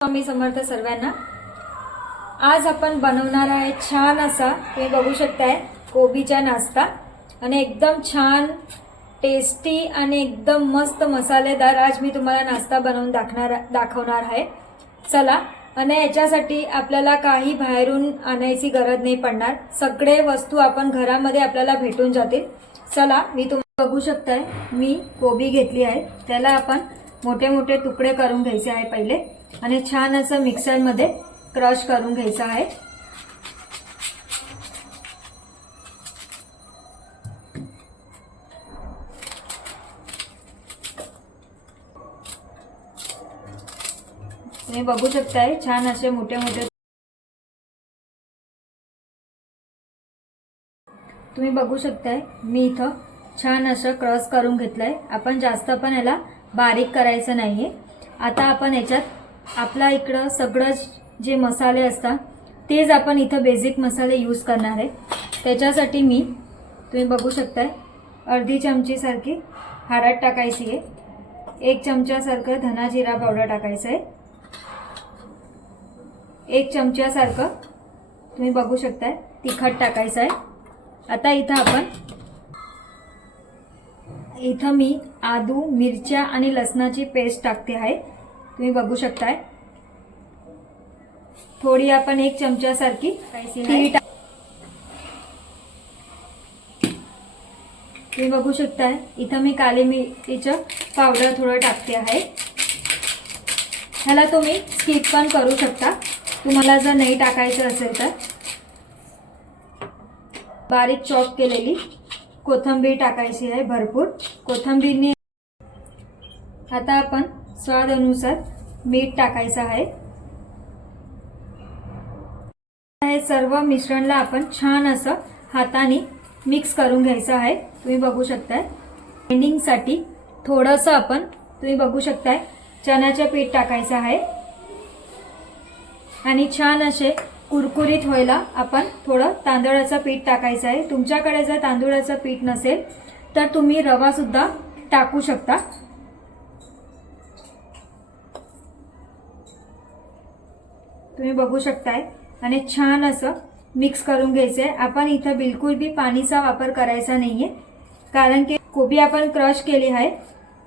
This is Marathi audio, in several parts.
स्वामी समर्थ सर्वांना। आज आपण बनवणार आहे छान असा, तुम्ही बघू शकताय, कोबीचा नाश्ता आणि एकदम छान टेस्टी आणि एकदम मस्त मसालेदार आज मी तुम्हाला नाश्ता बनवून दाखवणार आहे। चला, आणि याच्यासाठी आपल्याला काही बाहेरून आणायची गरज नाही पडणार, सगळे वस्तू आपण घरामध्ये आपल्याला भेटून जातील। चला, मी तुम्ही बघू शकताय, मी कोबी घेतली आहे, त्याला आपण मोठे मोठे तुकडे करून घ्यायचे आहे पहिले आणि छान असं मिक्सर मध्ये क्रश करून घ्यायचं आहे। तुम्ही बघू शकताय, छान असे मोठे मोठे तुम्ही बघू शकताय, मी इथं छान असं क्रश करून घेतलंय। आपण जास्त पण याला बारीक करायचं नाहीये। आता आपण याच्यात आपला इकडं सगळं जे मसाले असतात तेच आपण इथं बेसिक मसाले यूज करणार आहे। त्याच्यासाठी मी तुम्ही बघू शकताय, अर्धी चमची सारखी हळद टाकायची आहे, 1 चमचा सारखं धना जिरा पावडर टाकायचं आहे, 1 चमचा सारखं तुम्ही बघू शकताय तिखट टाकायचं आहे। आता इथं मी आदू, मिरच्या आणि लसणाची पेस्ट टाकते आहे, तुम्ही बघू शकताय। थोडी आपण 1 चमचा सारखी तुम्ही बघू शकताय, इथं मी काली मिरचीचं पावडर थोडं टाकते आहे। ह्याला तुम्ही स्किप पण करू शकता, तुम्हाला जर नाही टाकायचं असेल तर। बारीक चॉप केलेली कोथिंबीर टाकायची आहे, भरपूर कोथिंबीरने। आता आपण स्वाद अनुसार मीठ टाकायचं आहे। हे सर्व मिश्रणला आपण छान असं हाताने मिक्स करून घ्यायचं आहे, तुम्ही बघू शकताय। बाइंडिंगसाठी थोडंसं आपण तुम्ही बघू शकताय चण्याचे पीठ टाकायचं आहे आणि छान असे कुरकुरीत व्हायला आपण थोडं तांदळाचं पीठ टाकायचं आहे। तुमच्याकडे जर तांदळाचं पीठ नसेल तर तुम्ही रवा सुद्धा टाकू शकता। तुम्ही बघू शकताय आणि छान असं मिक्स करून घ्यायचं आहे। आपण इथं बिलकुल भी पाणीचा वापर करायचा नाहीये, कारण की कोबी आपण क्रश केली आहे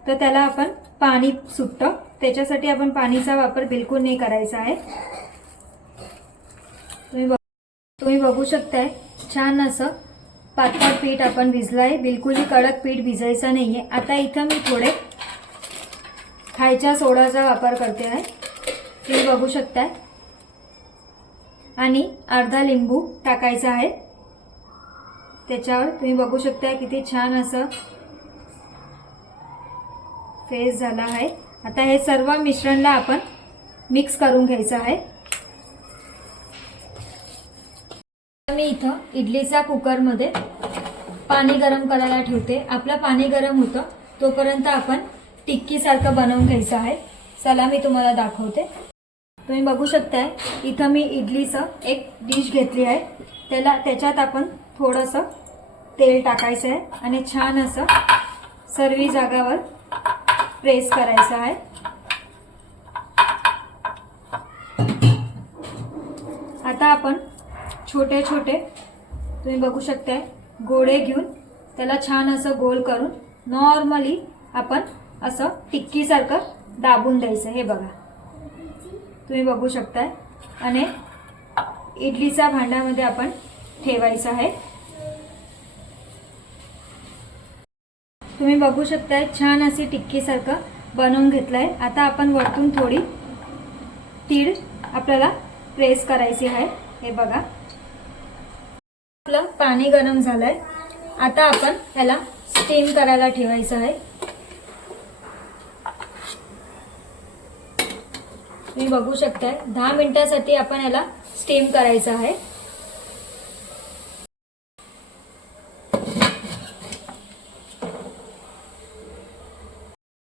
तर त्याला आपण पाणी सुटतं, त्याच्यासाठी आपण पाणीचा वापर बिलकुल नाही करायचा आहे। तुम्ही बघू शकताय, छान असं पातळ पीठ आपण भिजलाय, बिलकुल कडक पीठ भिजायचं नाहीये। आता इथं मी थोडे खायच्या सोडाचा वापर करते आहे, तुम्ही बघू शकताय, आणि अर्धा लिंबू टाकायचा आहे त्याच्यावर। तुम्ही बघू शकताय किती छान असं फेस झाला आहे। आता हे सर्व मिश्रणला आपण मिक्स करून घ्यायचं आहे। मी इथं इडलीच्या कुकरमध्ये पाणी गरम करायला ठेवते। आपलं पाणी गरम होतं तोपर्यंत आपण टिक्की सारखं बनवून घ्यायचं आहे। चला, मी तुम्हाला दाखवते। तुम्ही बघू शकताय, इथं मी इडलीचं एक डिश घेतली आहे, त्याच्यात आपण थोडंसं तेल टाकायचं आहे आणि छान असं सर्व जागावर प्रेस करायचं आहे। आता आपण छोटे छोटे तुम्ही बघू शकताय गोळे घेऊन त्याला छान असं गोल करून नॉर्मली आपण असं टिक्की सारखं दाबून द्यायचं। हे बघा, तुम्ही बघू शकताय, आणि इडलीच्या भांड्यामध्ये आपण ठेवायचं आहे। तुम्ही बघू शकताय, छान अशी टिक्की सारखं बनवून घेतलंय। आता आपण वरतून थोडी तीळ आपल्याला प्रेस करायची आहे। हे बघा, आपलं पाणी गरम झालंय, आता आपण याला स्टीम करायला ठेवायचं आहे। तुम्ही बघू शकताय, 10 मिनिटांसाठी आपण याला स्टीम करायचं आहे।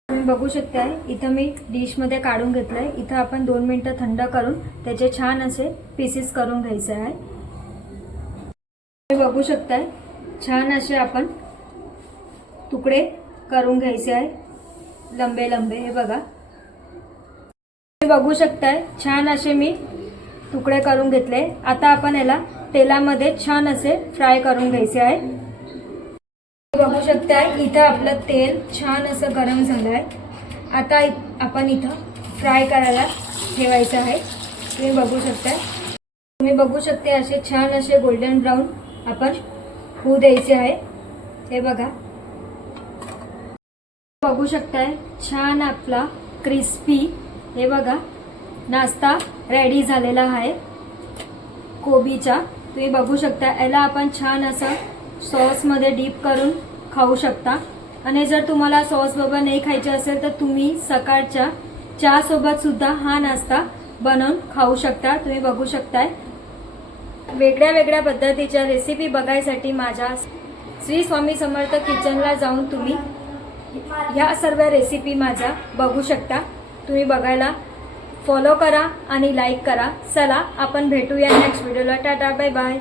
तुम्ही बघू शकताय, इथं मी डिश मध्ये काढून घेतलंय। इथं आपण 2 मिनिटं थंड करून त्याचे छान असे पीसेस करून घ्यायचे आहे। तुम्ही बघू शकताय, छान असे आपण तुकडे करून घ्यायचे आहे, लंबे लंबे। हे बघा, बघू शकताय छान असे मी तुकडे करून घेतले. आता आपण याला तेलामध्ये छान असे फ्राय करून घ्यायचे आहे. बघू शकताय इथं आपलं तेल छान असं गरम झालं आहे. आता आपण इथं फ्राय करायला ठेवायचं आहे. तुम्ही बघू शकता असे छान असे गोल्डन ब्राऊन आपण होऊ द्यायचे आहे. हे बघा, बघू शकताय छान आपला क्रिस्पी हे बघा नाश्ता रेडी झालेला आहे कोबीचा. तुम्ही बघू शकता याला आपण छान असं सॉसमध्ये डीप करून खाऊ शकता. आणि जर तुम्हाला सॉस बरोबर नाही खायचे असेल तर तुम्ही सकाळच्या चहासोबत सुद्धा हा नाश्ता बनवून खाऊ शकता. तुम्ही बघू शकताय वेगळ्या वेगळ्या पद्धतीच्या रेसिपी बघायसाठी माझ्या श्री स्वामी समर्थ किचनला जाऊन तुम्ही ह्या सर्व रेसिपी माझ्या बघू शकता. तुम्ही बघायला फॉलो करा आणि लाईक करा. चला आपण भेटूया नेक्स्ट व्हिडिओला. Tata bye bye.